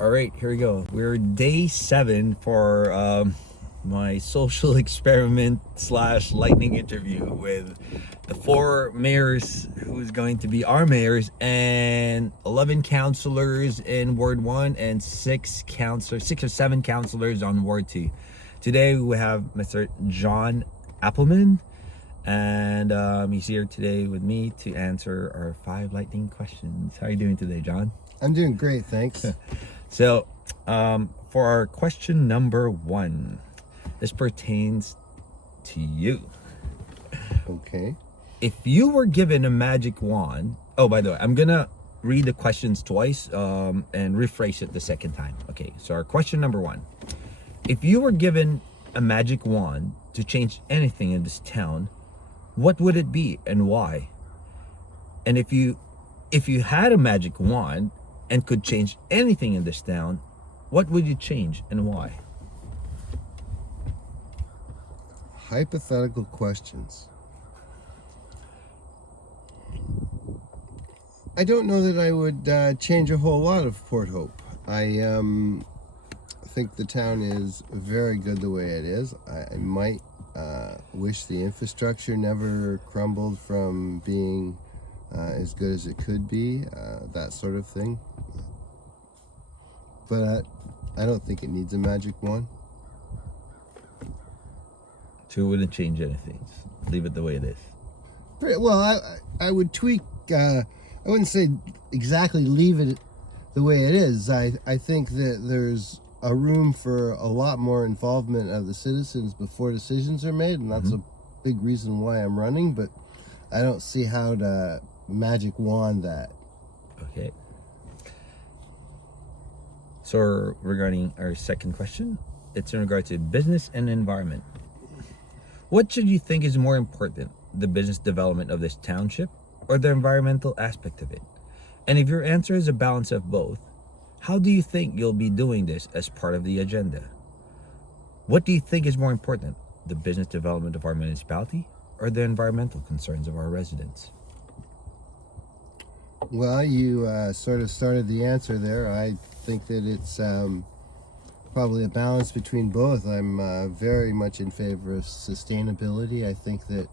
All right, here we go. We're day 7 for my social experiment / lightning interview with the 4 mayors who's going to be our mayors and 11 councillors in Ward 1 and 6 or 7 councillors on Ward 2. Today we have Mr. John Appleman, and he's here today with me to answer our 5 lightning questions. How are you doing today, John? I'm doing great, thanks. So, for our question number 1, this pertains to you. Okay. If you were given a magic wand, oh, by the way, I'm gonna read the questions twice and rephrase it the second time. Okay, so our question number 1. If you were given a magic wand to change anything in this town, what would it be and why? And if you had a magic wand and could change anything in this town, what would you change and why? Hypothetical questions. I don't know that I would change a whole lot of Port Hope. I think the town is very good the way it is. I might wish the infrastructure never crumbled from being as good as it could be, that sort of thing. But I don't think it needs a magic wand. So you wouldn't change anything, just leave it the way it is. Well, I would tweak, I wouldn't say exactly leave it the way it is. I think that there's a room for a lot more involvement of the citizens before decisions are made, and that's a big reason why I'm running, but I don't see how to magic wand that. Okay. So regarding our second question, it's in regard to business and environment. What should you think is more important, the business development of this township or the environmental aspect of it? And if your answer is a balance of both, how do you think you'll be doing this as part of the agenda? What do you think is more important, the business development of our municipality or the environmental concerns of our residents? Well, you sort of started the answer there. I think that it's probably a balance between both. I'm very much in favor of sustainability. I think that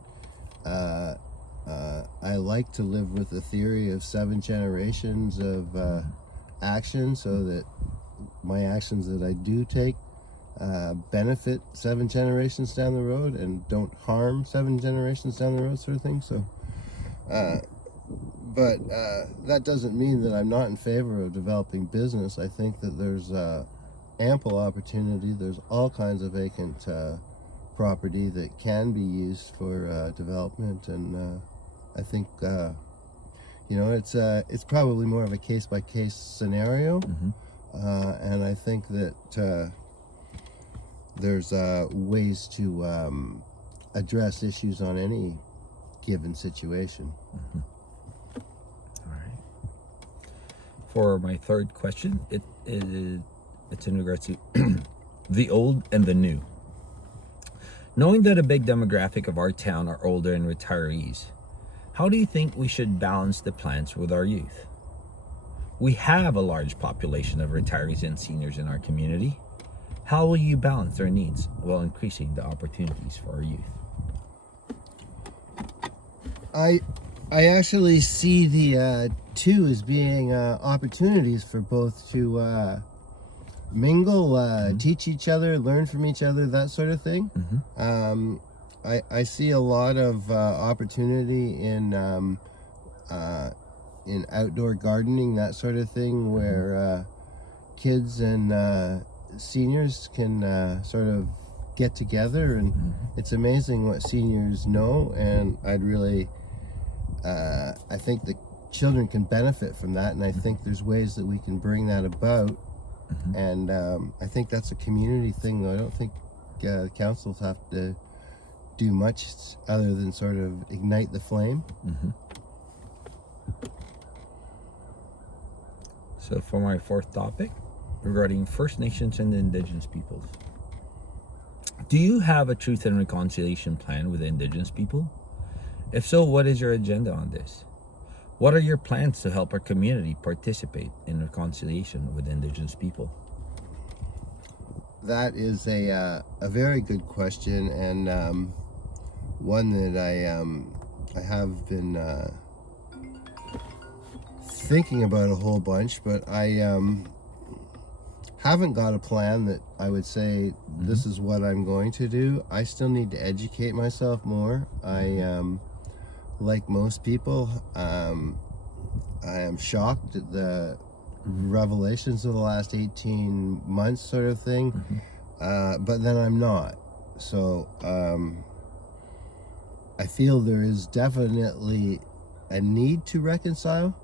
I like to live with the theory of 7 generations of action, so that my actions that I do take benefit 7 generations down the road and don't harm 7 generations down the road, sort of thing. So but that doesn't mean that I'm not in favor of developing business. I think that there's ample opportunity. There's all kinds of vacant property that can be used for development, and I think it's probably more of a case-by-case scenario, and I think that there's ways to address issues on any given situation. All right. For my third question, it's in regards to the old and the new. Knowing that a big demographic of our town are older and retirees, how do you think we should balance the plans with our youth? We have a large population of retirees and seniors in our community. How will you balance their needs while increasing the opportunities for our youth? I actually see the two as being opportunities for both to mingle, teach each other, learn from each other, that sort of thing. I see a lot of opportunity in outdoor gardening, that sort of thing, where kids and seniors can sort of get together, and it's amazing what seniors know, and I'd really I think the children can benefit from that, and I think there's ways that we can bring that about. And I think that's a community thing, though. I don't think councils have to do much other than sort of ignite the flame. So for my fourth topic, regarding First Nations and Indigenous peoples. Do you have a truth and reconciliation plan with the Indigenous people? If so, what is your agenda on this? What are your plans to help our community participate in reconciliation with Indigenous people? That is a very good question, and one that I have been thinking about a whole bunch, but I haven't got a plan that I would say this is what I'm going to do. I still need to educate myself more. Like most people, I am shocked at the revelations of the last 18 months sort of thing, but then I'm not. So I feel there is definitely a need to reconcile,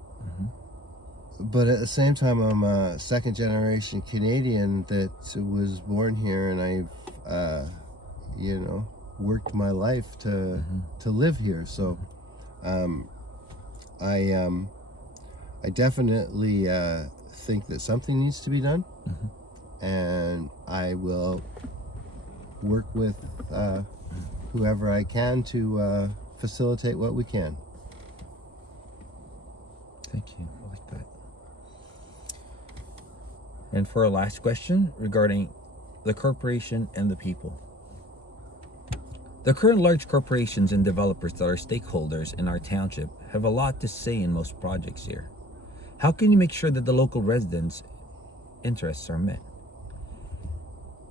but at the same time, I'm a second generation Canadian that was born here, and I've worked my life to live here. So I definitely think that something needs to be done, and I will work with whoever I can to facilitate what we can. Thank you. I like that. And for our last question regarding the corporation and the people. The current large corporations and developers that are stakeholders in our township have a lot to say in most projects here. How can you make sure that the local residents' interests are met?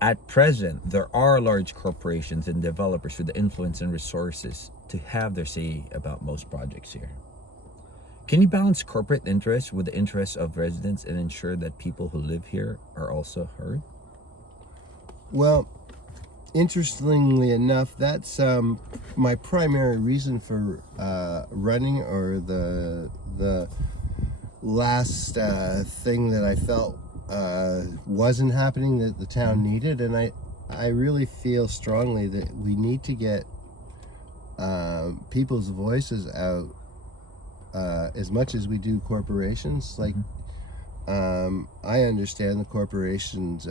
At present, there are large corporations and developers with the influence and resources to have their say about most projects here. Can you balance corporate interests with the interests of residents and ensure that people who live here are also heard? Well, interestingly enough, that's my primary reason for running, or the last thing that I felt wasn't happening that the town needed. And I really feel strongly that we need to get people's voices out as much as we do corporations. Like, I understand the corporations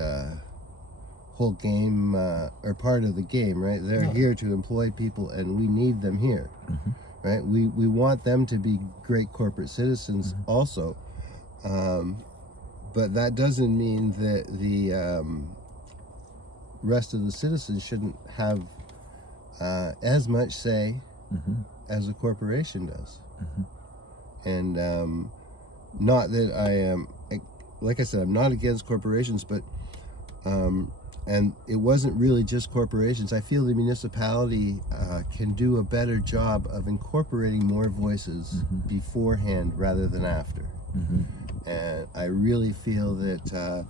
whole game, or part of the game, right? They're here to employ people, and we need them here, right? We want them to be great corporate citizens also, but that doesn't mean that the rest of the citizens shouldn't have as much say as a corporation does. And not that I am, like I said, I'm not against corporations, but and it wasn't really just corporations. I feel the municipality can do a better job of incorporating more voices beforehand rather than after. And I really feel that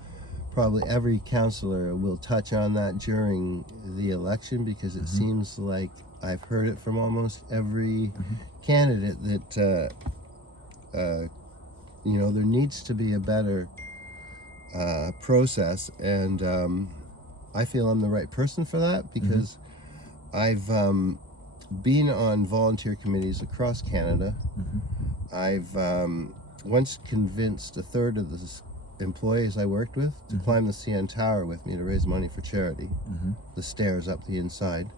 probably every councillor will touch on that during the election, because it seems like I've heard it from almost every candidate that there needs to be a better process, and I feel I'm the right person for that, because I've been on volunteer committees across Canada. I've once convinced a third of the employees I worked with to climb the CN Tower with me to raise money for charity, the stairs up the inside.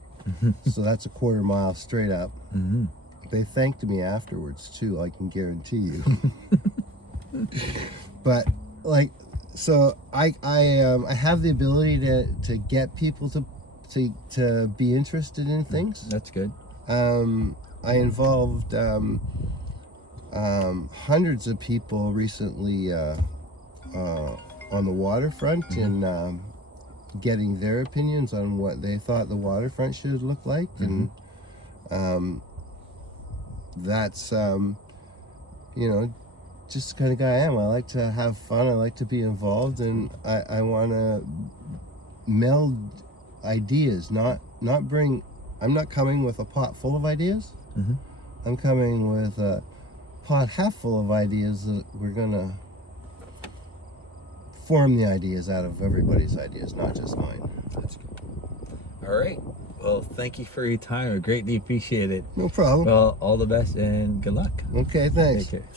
So that's a quarter mile straight up. They thanked me afterwards too, I can guarantee you. But so I have the ability to get people to be interested in things. That's good. I involved hundreds of people recently on the waterfront in getting their opinions on what they thought the waterfront should look like, and that's just the kind of guy I am. I like to have fun. I like to be involved, and I want to meld ideas, not bring. I'm not coming with a pot full of ideas. I'm coming with a pot half full of ideas that we're gonna form the ideas out of everybody's ideas, not just mine. That's good. All right. Well, thank you for your time. I greatly appreciate it. No problem. Well, all the best and good luck. Okay, thanks. Take care.